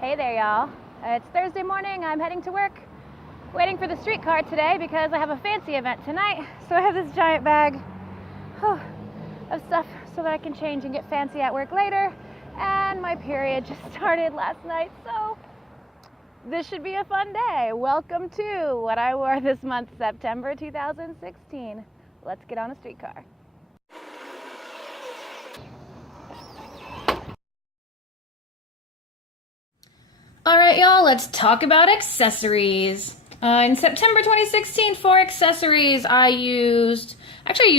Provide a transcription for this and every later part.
Hey there, y'all. It's Thursday morning. I'm heading to work, waiting for the streetcar today because I have a fancy event tonight. So I have this giant bag of stuff so that I can change and get fancy at work later. And my period just started last night, so this should be a fun day. Welcome to what I wore this month, September 2016. Let's get on a streetcar. All right, y'all, let's talk about accessories. In September 2016, for accessories, I used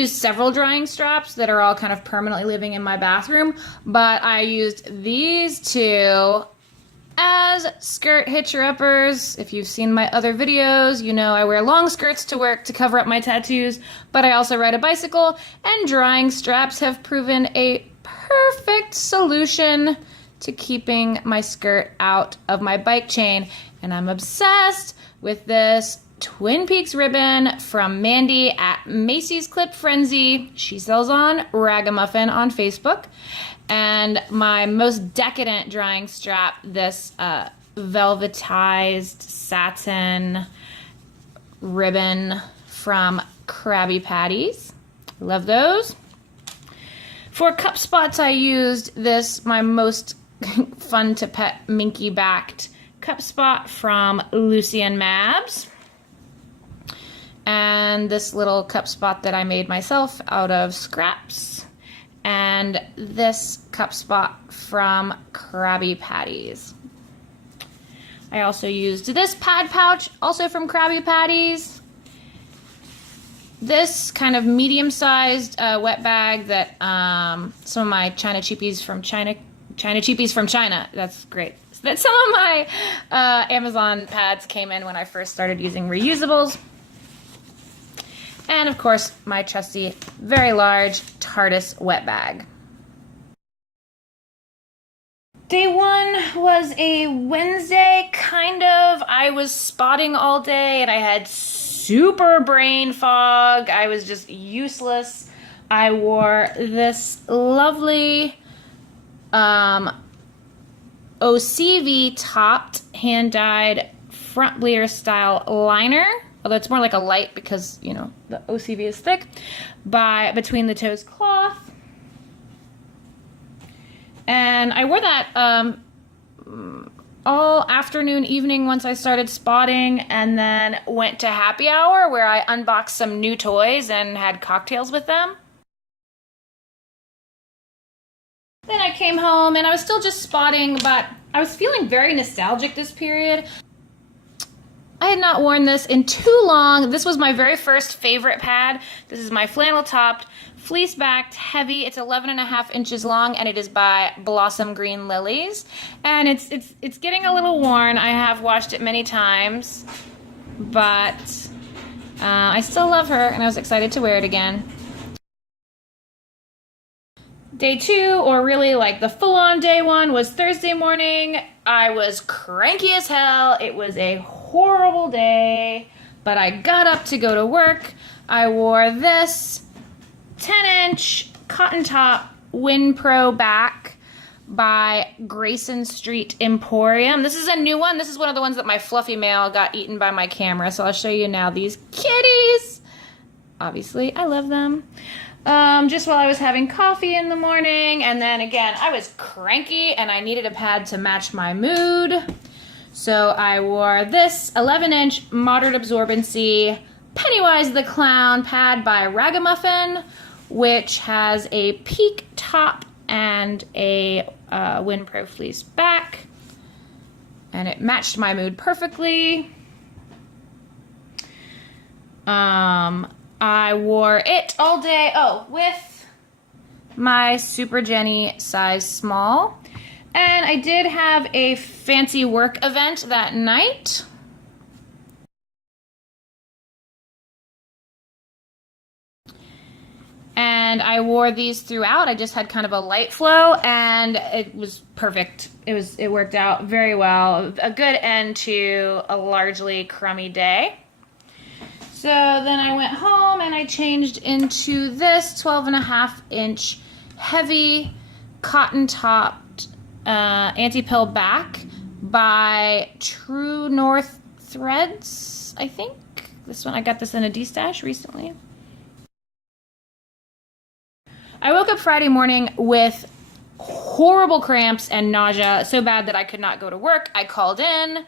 several drying straps that are all kind of permanently living in my bathroom, but I used these two as skirt hitcher-uppers. If you've seen my other videos, you know I wear long skirts to work to cover up my tattoos, but I also ride a bicycle, and drying straps have proven a perfect solution to keeping my skirt out of my bike chain. And I'm obsessed with this Twin Peaks ribbon from Mandy at Macy's Clip Frenzy. She sells on Ragamuffin on Facebook. And my most decadent drying strap, this velvetized satin ribbon from Krabby Patties. Love those. For cup spots, I used this, my most fun to pet minky backed cup spot from Lucy and Mabs, and this little cup spot that I made myself out of scraps, and this cup spot from Krabby Patties. I also used this pad pouch, also from Krabby Patties. This kind of medium-sized wet bag that some of my China cheapies from China, that's great. That some of my Amazon pads came in when I first started using reusables. And of course, my trusty, very large TARDIS wet bag. Day one was a Wednesday, kind of. I was spotting all day and I had super brain fog. I was just useless. I wore this lovely OCV topped hand-dyed front bleeder style liner, although it's more like a light because, you know, the OCV is thick, by Between the Toes cloth. And I wore that all afternoon, evening once I started spotting, and then went to happy hour where I unboxed some new toys and had cocktails with them. Then I came home and I was still just spotting, but I was feeling very nostalgic this period. I had not worn this in too long. This was my very first favorite pad. This is my flannel topped, fleece backed, heavy. It's 11.5 inches long and it is by Blossom Green Lilies. And it's getting a little worn. I have washed it many times, but I still love her and I was excited to wear it again. Day two, or really like the full-on day one, was Thursday morning. I was cranky as hell. It was a horrible day, but I got up to go to work. I wore this 10-inch cotton top WinPro back by Grayson Street Emporium. This is a new one. This is one of the ones that my fluffy mail got eaten by my camera, so I'll show you now these kitties. Obviously, I love them. Just while I was having coffee in the morning, and then again, I was cranky and I needed a pad to match my mood. So I wore this 11-inch moderate absorbency Pennywise the Clown pad by Ragamuffin, which has a peak top and a WinPro fleece back, and it matched my mood perfectly. I wore it all day, with my Super Jenny size small. And I did have a fancy work event that night. And I wore these throughout. I just had kind of a light flow and it was perfect. It worked out very well. A good end to a largely crummy day. So then I went home and I changed into this 12.5-inch heavy cotton topped anti-pill back by True North Threads, I think. This one, I got this in a D-stash recently. I woke up Friday morning with horrible cramps and nausea, so bad that I could not go to work. I called in,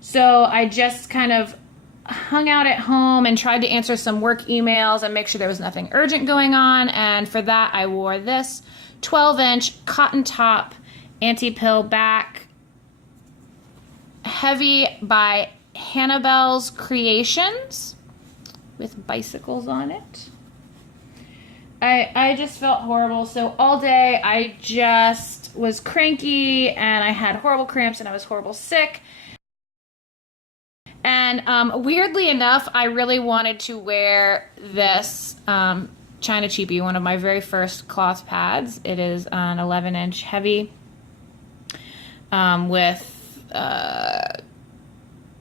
so I just kind of hung out at home and tried to answer some work emails and make sure there was nothing urgent going on. And for that, I wore this 12-inch cotton top anti-pill back, heavy by Hannibel's Creations with bicycles on it. I just felt horrible. So all day I just was cranky and I had horrible cramps and I was horrible sick. And weirdly enough, I really wanted to wear this China Cheapie, one of my very first cloth pads. It is an 11-inch heavy with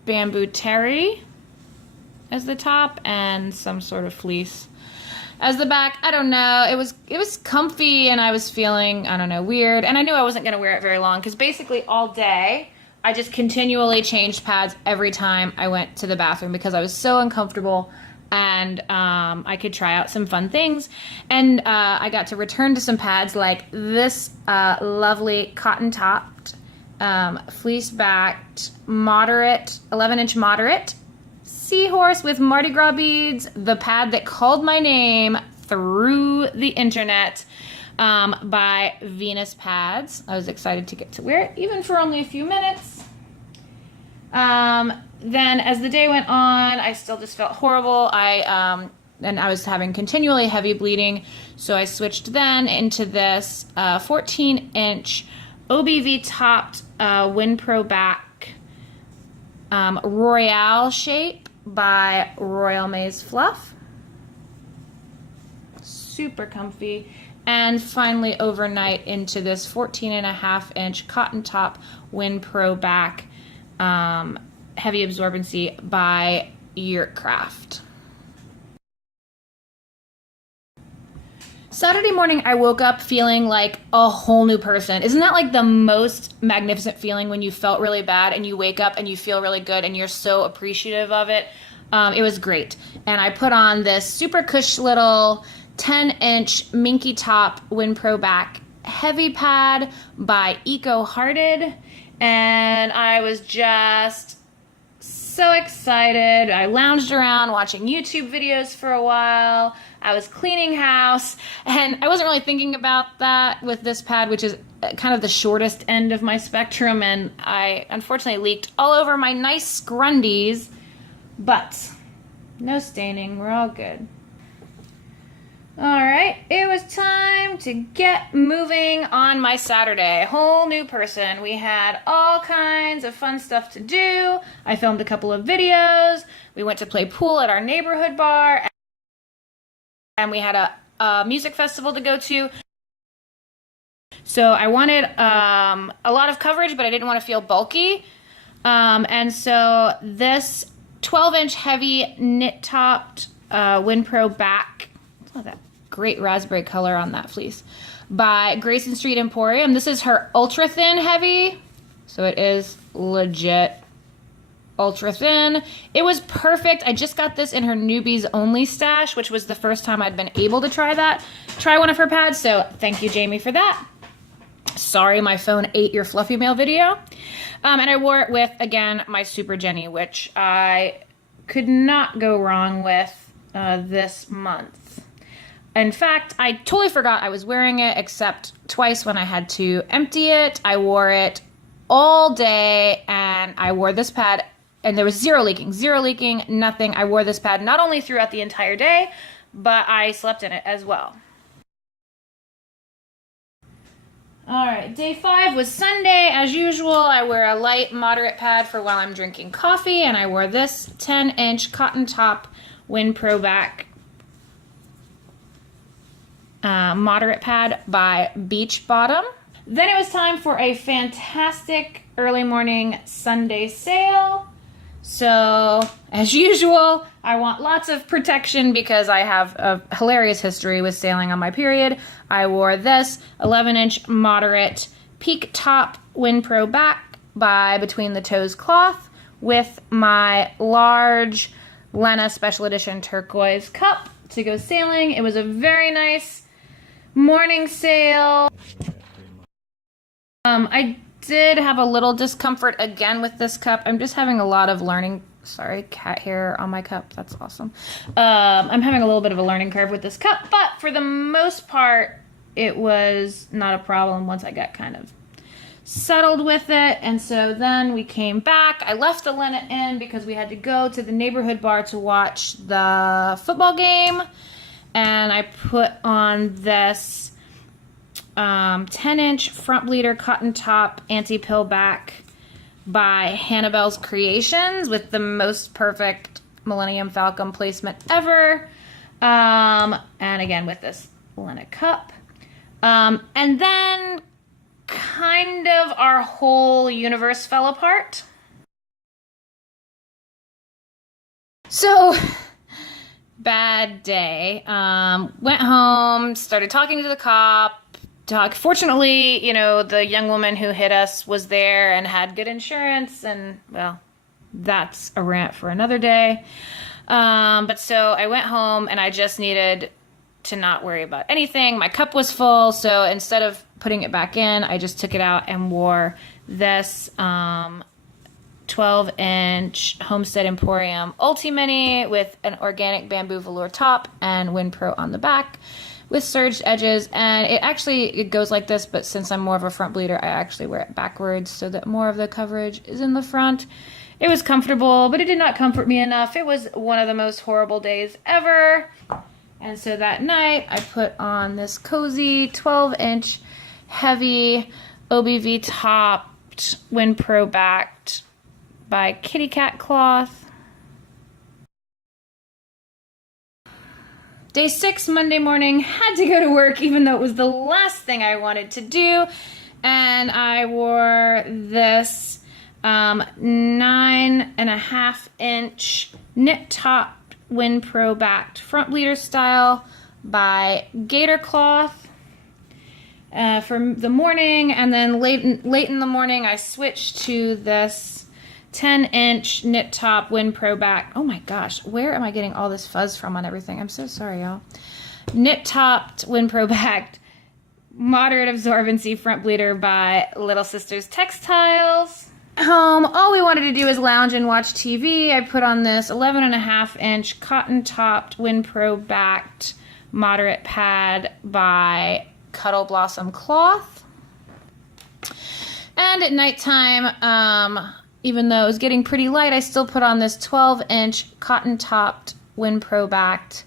bamboo terry as the top and some sort of fleece as the back. I don't know. It was comfy and I was feeling, I don't know, weird. And I knew I wasn't going to wear it very long because basically all day I just continually changed pads every time I went to the bathroom because I was so uncomfortable and I could try out some fun things. And I got to return to some pads like this lovely cotton-topped, fleece-backed, moderate, 11-inch moderate seahorse with Mardi Gras beads, the pad that called my name through the internet, by Venus Pads. I was excited to get to wear it, even for only a few minutes. Then as the day went on, I still just felt horrible. And I was having continually heavy bleeding, so I switched then into this 14-inch OBV topped WinPro back Royale shape by Royal Maze Fluff. Super comfy. And finally overnight into this 14.5-inch cotton top WinPro back heavy absorbency by Yurtcraft. Saturday morning, I woke up feeling like a whole new person. Isn't that like the most magnificent feeling when you felt really bad and you wake up and you feel really good and you're so appreciative of it? It was great. And I put on this super cush little 10-inch Minky Top WinPro back heavy pad by Eco Hearted. And I was just so excited. I lounged around watching YouTube videos for a while. I was cleaning house, and I wasn't really thinking about that with this pad, which is kind of the shortest end of my spectrum, and I unfortunately leaked all over my nice scrundies, but no staining. We're all good. Alright, it was time to get moving on my Saturday. A whole new person. We had all kinds of fun stuff to do. I filmed a couple of videos. We went to play pool at our neighborhood bar. And we had a music festival to go to. So I wanted a lot of coverage, but I didn't want to feel bulky. And so this 12-inch heavy knit-topped WinPro back, oh, that great raspberry color on that fleece, by Grayson Street Emporium. This is her ultra thin heavy, so it is legit ultra thin. It was perfect. I just got this in her newbies only stash, which was the first time I'd been able to try one of her pads, so thank you, Jamie, for that. Sorry my phone ate your fluffy mail video. And I wore it with, again, my Super Jenny, which I could not go wrong with this month. In fact, I totally forgot I was wearing it, except twice when I had to empty it. I wore it all day, and I wore this pad, and there was zero leaking, nothing. I wore this pad not only throughout the entire day, but I slept in it as well. All right, day 5 was Sunday. As usual, I wear a light, moderate pad for while I'm drinking coffee, and I wore this 10-inch cotton top WinPro back moderate pad by Beach Bottom. Then it was time for a fantastic early morning Sunday sale. So, as usual, I want lots of protection because I have a hilarious history with sailing on my period. I wore this 11-inch moderate peak top WinPro back by Between the Toes cloth with my large Lena Special Edition turquoise cup to go sailing. It was a very nice morning sail. I did have a little discomfort again with this cup. I'm just having a lot of learning. Sorry, cat hair on my cup. That's awesome. I'm having a little bit of a learning curve with this cup, but for the most part, it was not a problem once I got kind of settled with it. And so then we came back. I left the Lena in because we had to go to the neighborhood bar to watch the football game. And I put on this 10-inch front bleeder cotton top anti-pill back by Hannibel's Creations with the most perfect Millennium Falcon placement ever. And again with this Lena cup. And then kind of our whole universe fell apart. So, bad day. Went home, started talking to the cop. Fortunately, you know, the young woman who hit us was there and had good insurance, and, well, that's a rant for another day. But so I went home and I just needed to not worry about anything. My cup was full, so instead of putting it back in, I just took it out and wore this 12-inch Homestead Emporium Ulti-Mini with an organic bamboo velour top and WinPro on the back with serged edges. And it goes like this, but since I'm more of a front bleeder, I actually wear it backwards so that more of the coverage is in the front. It was comfortable, but it did not comfort me enough. It was one of the most horrible days ever. And so that night, I put on this cozy 12-inch heavy OBV topped WinPro backed by Kitty Cat cloth. Day 6, Monday morning, had to go to work even though it was the last thing I wanted to do. And I wore this 9.5-inch knit top WinPro backed front bleeder style by Gator cloth for the morning. And then late in the morning, I switched to this 10-inch knit top WinPro back. Oh my gosh, where am I getting all this fuzz from on everything? I'm so sorry, y'all. Knit topped WinPro backed moderate absorbency front bleeder by Little Sisters Textiles. Home, all we wanted to do is lounge and watch TV. I put on this 11.5-inch cotton topped WinPro backed moderate pad by Cuddle Blossom cloth. And at nighttime, even though it was getting pretty light, I still put on this 12-inch cotton topped WinPro backed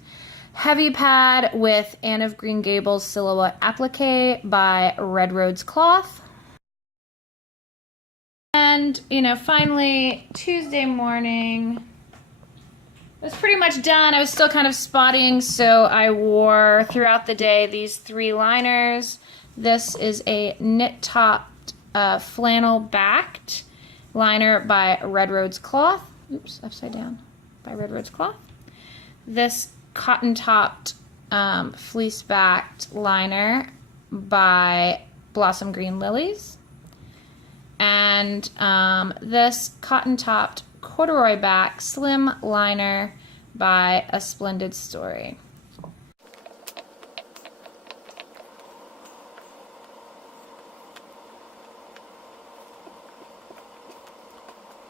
heavy pad with Anne of Green Gables silhouette applique by Red Rhodes cloth. And, you know, finally, Tuesday morning, it was pretty much done. I was still kind of spotting, so I wore throughout the day these 3 liners. This is a knit-topped flannel backed liner by Red Rhodes cloth. Oops, upside down. By Red Rhodes cloth. This cotton-topped fleece-backed liner by Blossom Green Lilies. And this cotton-topped corduroy back slim liner by A Splendid Story.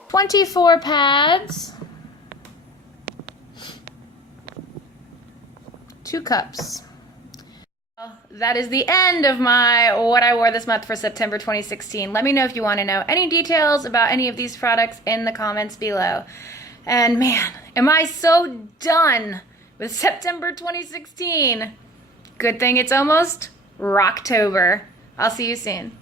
"24 pads, 2 cups." That is the end of my what I wore this month for September 2016. Let me know if you want to know any details about any of these products in the comments below. And man, am I so done with September 2016. Good thing it's almost Rocktober. I'll see you soon.